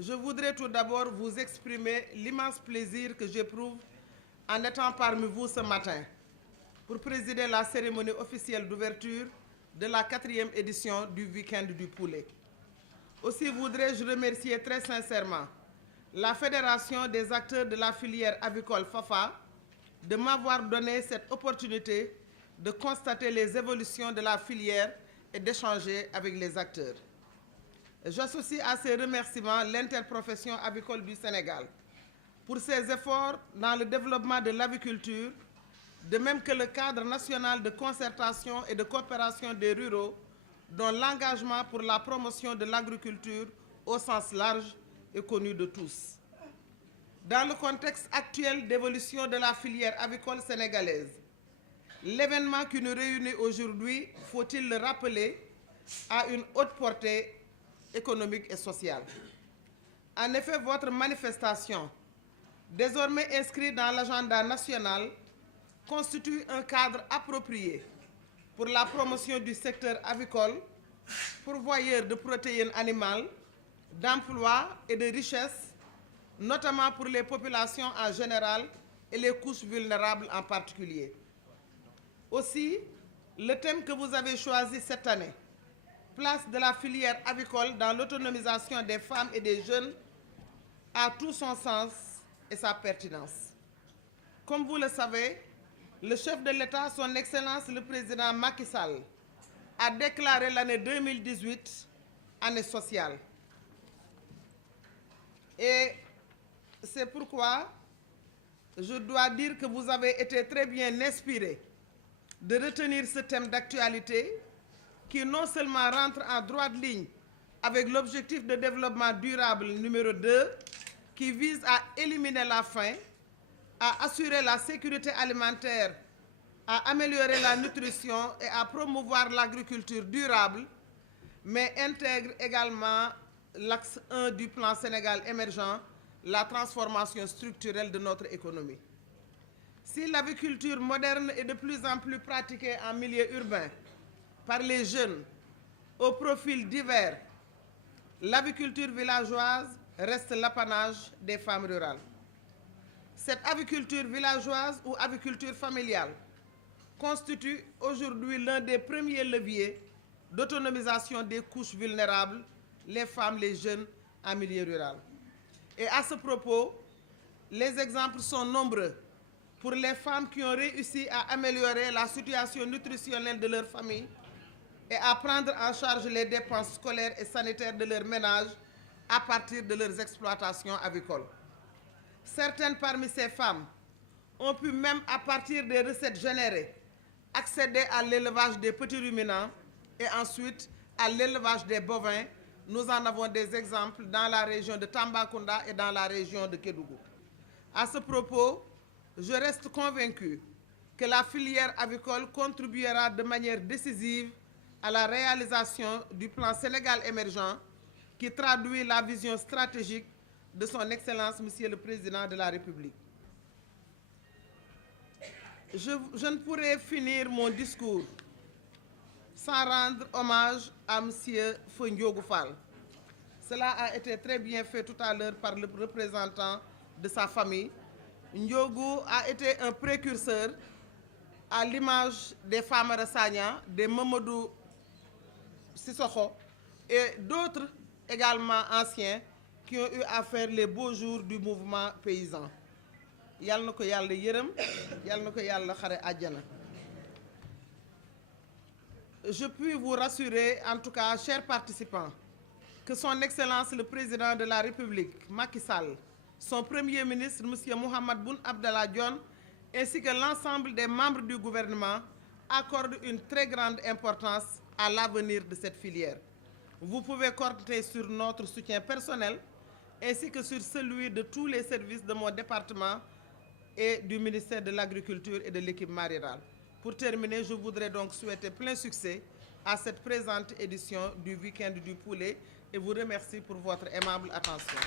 je voudrais tout d'abord vous exprimer l'immense plaisir que j'éprouve en étant parmi vous ce matin pour présider la cérémonie officielle d'ouverture de la 4e édition du Week-end du Poulet. Aussi voudrais-je remercier très sincèrement la Fédération des acteurs de la filière avicole FAFA de m'avoir donné cette opportunité de constater les évolutions de la filière et d'échanger avec les acteurs. J'associe à ces remerciements l'interprofession avicole du Sénégal pour ses efforts dans le développement de l'aviculture, de même que le cadre national de concertation et de coopération des ruraux, dont l'engagement pour la promotion de l'agriculture au sens large est connu de tous. Dans le contexte actuel d'évolution de la filière avicole sénégalaise, l'événement qui nous réunit aujourd'hui, faut-il le rappeler, a une haute portée économique et sociale. En effet, votre manifestation, désormais inscrite dans l'agenda national, constitue un cadre approprié pour la promotion du secteur avicole, pourvoyeur de protéines animales, d'emplois et de richesses, notamment pour les populations en général et les couches vulnérables en particulier. Aussi, le thème que vous avez choisi cette année, place de la filière avicole dans l'autonomisation des femmes et des jeunes, a tout son sens et sa pertinence. Comme vous le savez, le chef de l'État, son Excellence le président Macky Sall, a déclaré l'année 2018 année sociale. Et c'est pourquoi je dois dire que vous avez été très bien inspiré de retenir ce thème d'actualité qui non seulement rentre en droite ligne avec l'objectif de développement durable numéro 2, qui vise à éliminer la faim, à assurer la sécurité alimentaire, à améliorer la nutrition et à promouvoir l'agriculture durable, mais intègre également l'axe 1 du plan Sénégal émergent, la transformation structurelle de notre économie. Si l'aviculture moderne est de plus en plus pratiquée en milieu urbain par les jeunes aux profils divers, l'aviculture villageoise reste l'apanage des femmes rurales. Cette aviculture villageoise ou aviculture familiale constitue aujourd'hui l'un des premiers leviers d'autonomisation des couches vulnérables, les femmes, les jeunes en milieu rural. Et à ce propos, les exemples sont nombreux pour les femmes qui ont réussi à améliorer la situation nutritionnelle de leur famille et à prendre en charge les dépenses scolaires et sanitaires de leur ménage à partir de leurs exploitations avicoles. Certaines parmi ces femmes ont pu même, à partir des recettes générées, accéder à l'élevage des petits ruminants et ensuite à l'élevage des bovins. Nous en avons des exemples dans la région de Tambacounda et dans la région de Kédougou. À ce propos, je reste convaincu que la filière avicole contribuera de manière décisive à la réalisation du plan Sénégal émergent qui traduit la vision stratégique de son Excellence, Monsieur le Président de la République. Je ne pourrais finir mon discours sans rendre hommage à M. Ndiogou Fall. Cela a été très bien fait tout à l'heure par le représentant de sa famille. Ndiogou a été un précurseur à l'image des Famara Sagna, des Mamadou Sissoko et d'autres également anciens qui ont eu à faire les beaux jours du mouvement paysan. Yal na ko Yàlla yërëm, yal na ko Yàlla xare àjjana. Je puis vous rassurer, en tout cas, chers participants, que son Excellence le Président de la République, Macky Sall, son Premier ministre, M. Mohamed Boun Abdallah Dionne, ainsi que l'ensemble des membres du gouvernement, accordent une très grande importance à l'avenir de cette filière. Vous pouvez compter sur notre soutien personnel, ainsi que sur celui de tous les services de mon département et du ministère de l'Agriculture et de l'équipement rural. Pour terminer, je voudrais donc souhaiter plein succès à cette présente édition du Week-end du Poulet et vous remercie pour votre aimable attention.